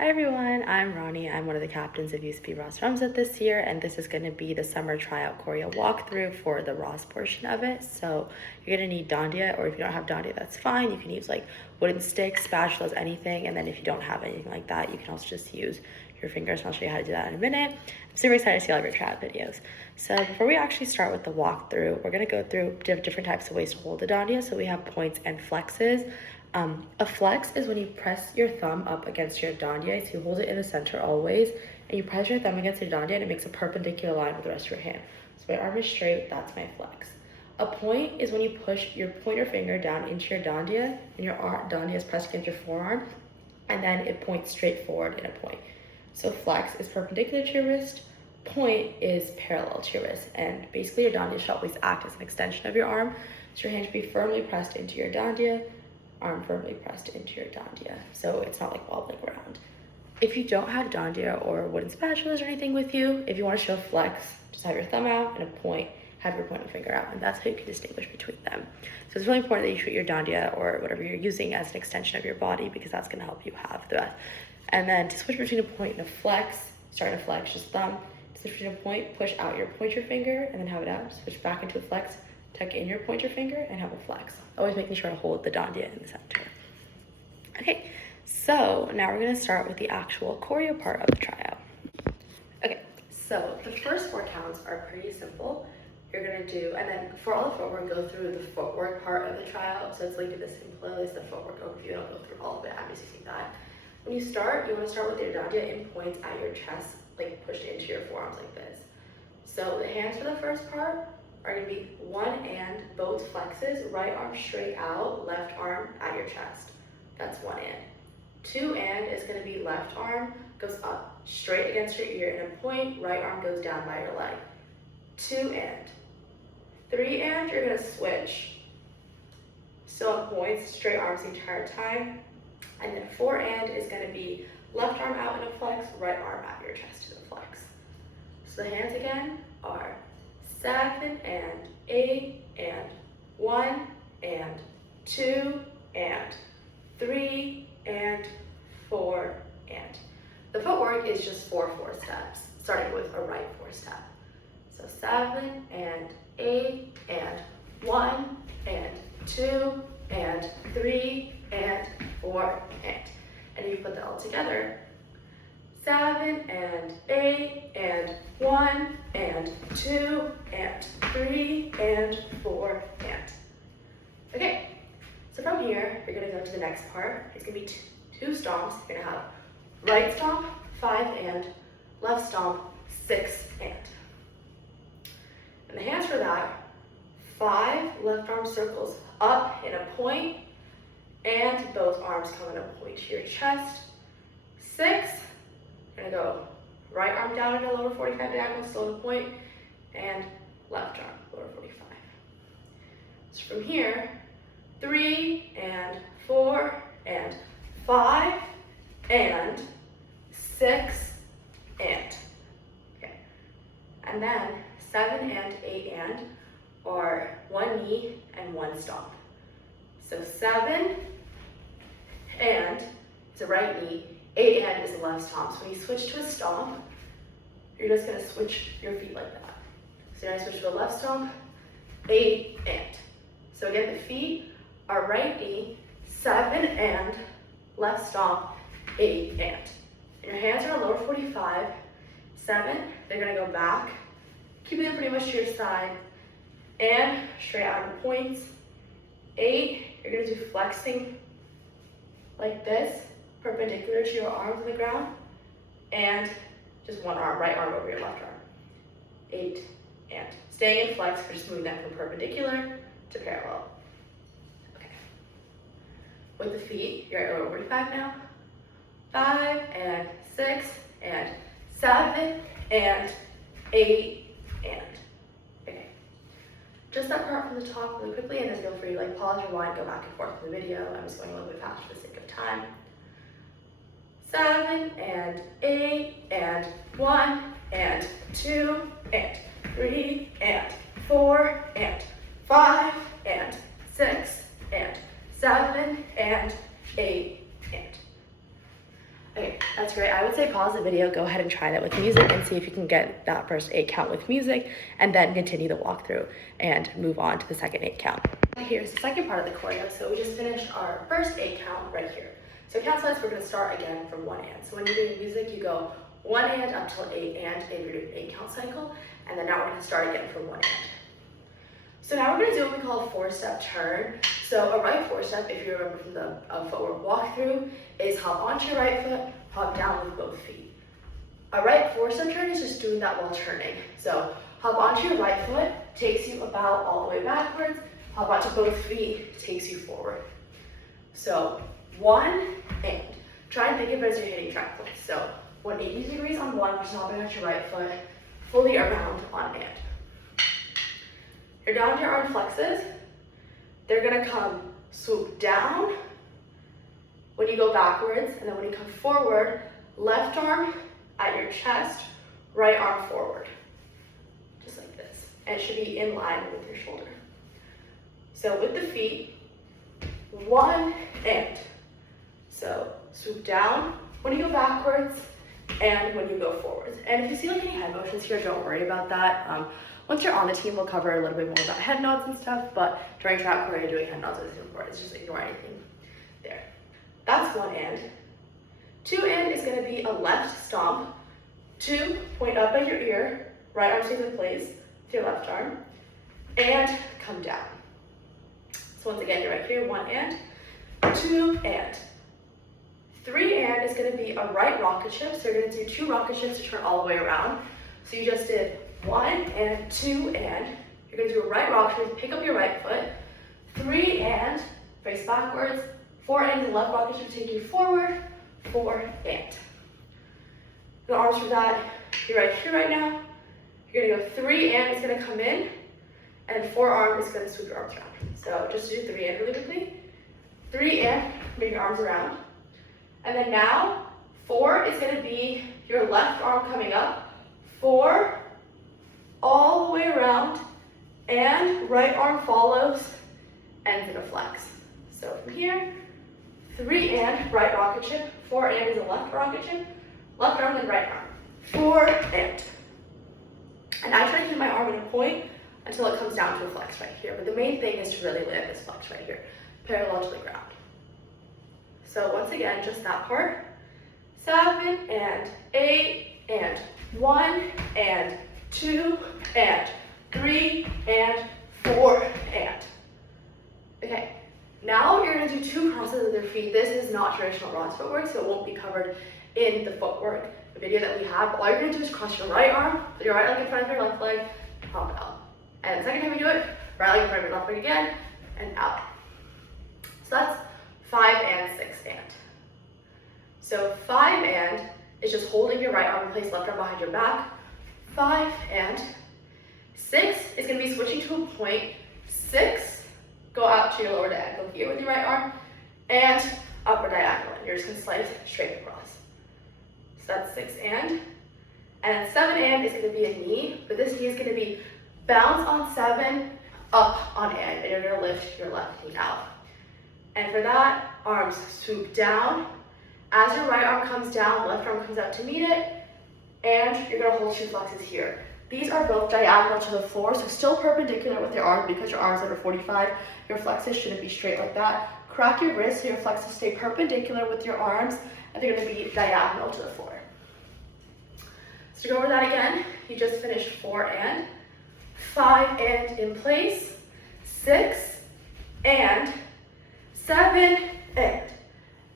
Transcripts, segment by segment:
Hi everyone, I'm Ronnie. I'm one of the captains of USP Raas Ramzat this year, and this is going to be the summer tryout choreo walkthrough for the Raas portion of it. So you're going to need dandiya, or if you don't have dandiya, that's fine. You can use like wooden sticks, spatulas, anything. And then if you don't have anything like that, you can also just use your fingers, and I'll show you how to do that in a minute. I'm super excited to see all of your tryout videos. So before we actually start with the walkthrough, we're going to go through different types of ways to hold the dandiya. So we have points and flexes. A flex is when you press your thumb up against your dandiya, so you hold it in the center always, and you press your thumb against your dandiya and it makes a perpendicular line with the rest of your hand. So my arm is straight, that's my flex. A point is when you point your finger down into your dandiya, and your dandiya is pressed against your forearm, and then it points straight forward in a point. So flex is perpendicular to your wrist, point is parallel to your wrist, and basically your dandiya should always act as an extension of your arm, so your hand should be firmly pressed into your dandiya, arm firmly pressed into your dandiya, so it's not like wobbling around. If you don't have dandiya or wooden spatulas or anything with you, if you want to show flex, just have your thumb out and a point, have your pointer finger out, and that's how you can distinguish between them. So it's really important that you treat your dandiya or whatever you're using as an extension of your body, because that's going to help you have the breath. And then to switch between a point and a flex, starting to flex, just thumb, switch between a point, push out your pointer finger and then have it out, switch back into a flex, tuck in your pointer finger and have a flex. Always making sure to hold the dandiya in the center. Okay, so now we're going to start with the actual choreo part of the tryout. Okay, so the first 4 counts are pretty simple. You're going to do, and then for all the footwork, go through the footwork part of the tryout. So it's linked to the same playlist, the footwork overview. I'll go through all of it. I'm just using that. When you start, you want to start with your dandiya in points at your chest, like pushed into your forearms like this. So the hands for the first part are going to be 1 and both flexes, right arm straight out, left arm at your chest. That's 1 and. 2 and is going to be left arm goes up straight against your ear in a point, right arm goes down by your leg. 2 and. 3 and, you're going to switch. Still on points, straight arms the entire time. And then 4 and is going to be left arm out in a flex, right arm at your chest in a flex. So the hands again are 7 and 8 and 1 and 2 and 3 and 4 and. The footwork is just 4 steps, starting with a right 4-step. So 7 and 8 and 1 and 2 and 3 and 4 and. And you put that all together. 7 and 8 and 1 and 2 and 3 and 4 and. Okay, so from here, you're going to go to the next part. It's going to be 2 stomps. You're going to have right stomp, 5 and, left stomp, 6 and. And the hands for that, 5 left arm circles up in a point, and both arms come in a point to your chest. 6, you're going to go right arm down in a lower 45 diagonal, still in a point, and left arm, lower 45. So from here, 3 and 4 and 5 and 6 and. Okay. And then 7 and 8 and are 1 knee and 1 stomp. So 7 and is a right knee, 8 and is a left stomp. So when you switch to a stomp, you're just going to switch your feet like that. So now I switch to a left stomp, 8 and. So again, the feet are right knee, 7 and, left stomp, 8 and. And your hands are on lower 45, 7, they're going to go back, keeping them pretty much to your side, and straight out in points. 8, you're going to do flexing like this, perpendicular to your arms on the ground, and just one arm, right arm over your left arm. 8 and. Staying in flex, we're just moving that from perpendicular to parallel. Okay. With the feet, you're at lower 45 now. 5 and 6 and 7 and 8 and. Okay. Just that part from the top really quickly, and then feel free to like pause, rewind, go back and forth in the video. I'm just going a little bit fast for the sake of time. 7 and 8 and 1 and 2 and 3 and 4 and 5 and 6 and 7 and 8 and. Okay, that's great. I would say pause the video, go ahead and try that with music and see if you can get that first 8 count with music, and then continue the walkthrough and move on to the second 8 count. Here's the second part of the choreo. So we just finished our first 8 count right here. So count sets, we're gonna start again from 1 and. So when you're doing music, you go 1 and up till 8 and if you're doing 8 count cycle, and then now we're gonna start again from 1 and. So now we're gonna do what we call a 4-step turn. So a right 4-step, if you remember from the footwork walkthrough, is hop onto your right foot, hop down with both feet. A right 4-step turn is just doing that while turning. So hop onto your right foot, takes you about all the way backwards, hop onto both feet, takes you forward. So 1 and. Try and think of it as you're hitting track points. So 180 degrees on 1, just hopping onto your right foot, fully around on and. You're down to your arm flexes. They're gonna come swoop down when you go backwards, and then when you come forward, left arm at your chest, right arm forward. Just like this. And it should be in line with your shoulder. So with the feet, 1 and. So swoop down when you go backwards and when you go forwards. And if you see like any head motions here, don't worry about that. Once you're on the team, we'll cover a little bit more about head nods and stuff, but during tryout choreo, doing head nods is important. It's just ignore anything there. That's 1 and. 2 and is gonna be a left stomp. 2, point up at your ear, right arm stays in place with your left arm, and come down. So once again, you're right here, 1 and, 2 and. 3 and is gonna be a right rocket shift. So you're gonna do 2 rocket shifts to turn all the way around. So you just did 1 and 2 and. You're gonna do a right rocket shift, pick up your right foot. 3 and, face backwards. 4 and the left rocket shift, take you forward. 4 and. The arms for that, you're right here right now. You're gonna go 3 and is gonna come in, and 4 arm is gonna swoop your arms around. So just do 3 and really quickly. 3 and, bring your arms around. And then now, 4 is gonna be your left arm coming up. 4, all the way around, and right arm follows, and it's gonna flex. So from here, 3 and, right rocket shift. 4 and is a left rocket shift. Left arm, then right arm. 4 and. And I try to keep my arm in a point until it comes down to a flex right here. But the main thing is to really land this flex right here, parallel to the ground. So once again, just that part. 7 and 8 and 1 and 2 and 3 and 4 and. Okay, now you're gonna do 2 crosses with your feet. This is not traditional Raas footwork, so it won't be covered in the footwork video that we have. All you're gonna do is cross your right arm with your right leg in front of your left leg, hop out. And the second time you do it, right leg in front of your left leg again, and out. So that's 5 and 6 and. So 5 and is just holding your right arm in place, left arm behind your back. 5 and. 6 is gonna be switching to a point. 6, go out to your lower diagonal here with your right arm, and upper diagonal. You're just gonna slice straight across. So that's 6 and. And then 7 and is gonna be a knee, but this knee is gonna be bounce on 7, up on and you're gonna lift your left knee out. And for that, arms swoop down. As your right arm comes down, left arm comes out to meet it, and you're gonna hold 2 flexes here. These are both diagonal to the floor, so still perpendicular with your arms. Because your arms are over 45, your flexes shouldn't be straight like that. Crack your wrists so your flexes stay perpendicular with your arms, and they're gonna be diagonal to the floor. So to go over that again, you just finished 4 and, 5 and in place, 6 and, 7 and.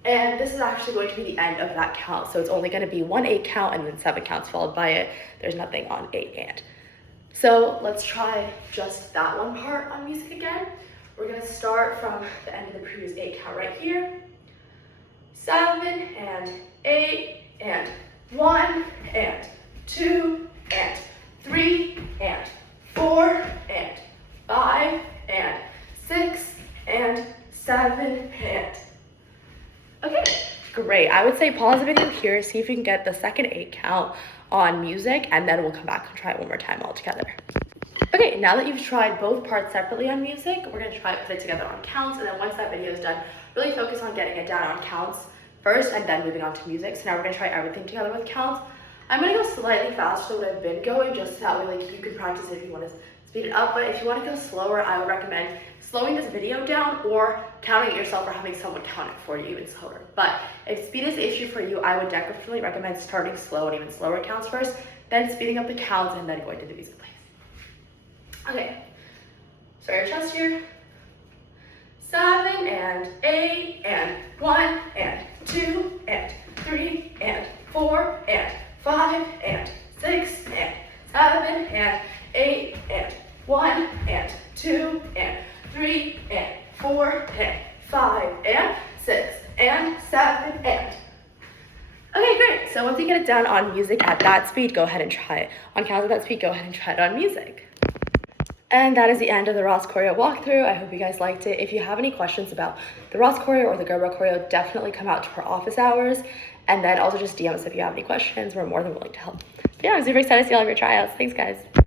And this is actually going to be the end of that count. So it's only gonna be 1 8 count and then 7 counts followed by it. There's nothing on 8 and. So let's try just that one part on music again. We're gonna start from the end of the previous 8 count right here. 7 and 8 and 1 and 2 and 3 and 4 and 5 and 6 and 7 and. Okay, great. I would say pause the video here, see if you can get the second 8 count on music, and then we'll come back and try it one more time all together. Okay, now that you've tried both parts separately on music, we're gonna try it, put it together on counts, and then once that video is done, really focus on getting it down on counts first and then moving on to music. So now we're gonna try everything together with counts. I'm gonna go slightly faster than what I've been going, just that way like you can practice if you want to speed it up. But if you want to go slower, I would recommend slowing this video down or counting it yourself or having someone count it for you even slower. But if speed is the issue for you, I would definitely recommend starting slow and even slower counts first, then speeding up the counts and then going to the music place. Okay, start your chest here. 7 and 8 and 1 and 2 and 3 and 4 and 5 and 6 and 7 and 8 and 1 and 2 and 3 and 4 and 5 and 6 and 7 and. Okay, great. So once you get it done on music at that speed, go ahead and try it. On counts at that speed, go ahead and try it on music. And that is the end of the Raas Choreo walkthrough. I hope you guys liked it. If you have any questions about the Raas Choreo or the Gerber Choreo, definitely come out to our office hours. And then also just DM us if you have any questions. We're more than willing to help. But yeah, I'm super excited to see all of your tryouts. Thanks, guys.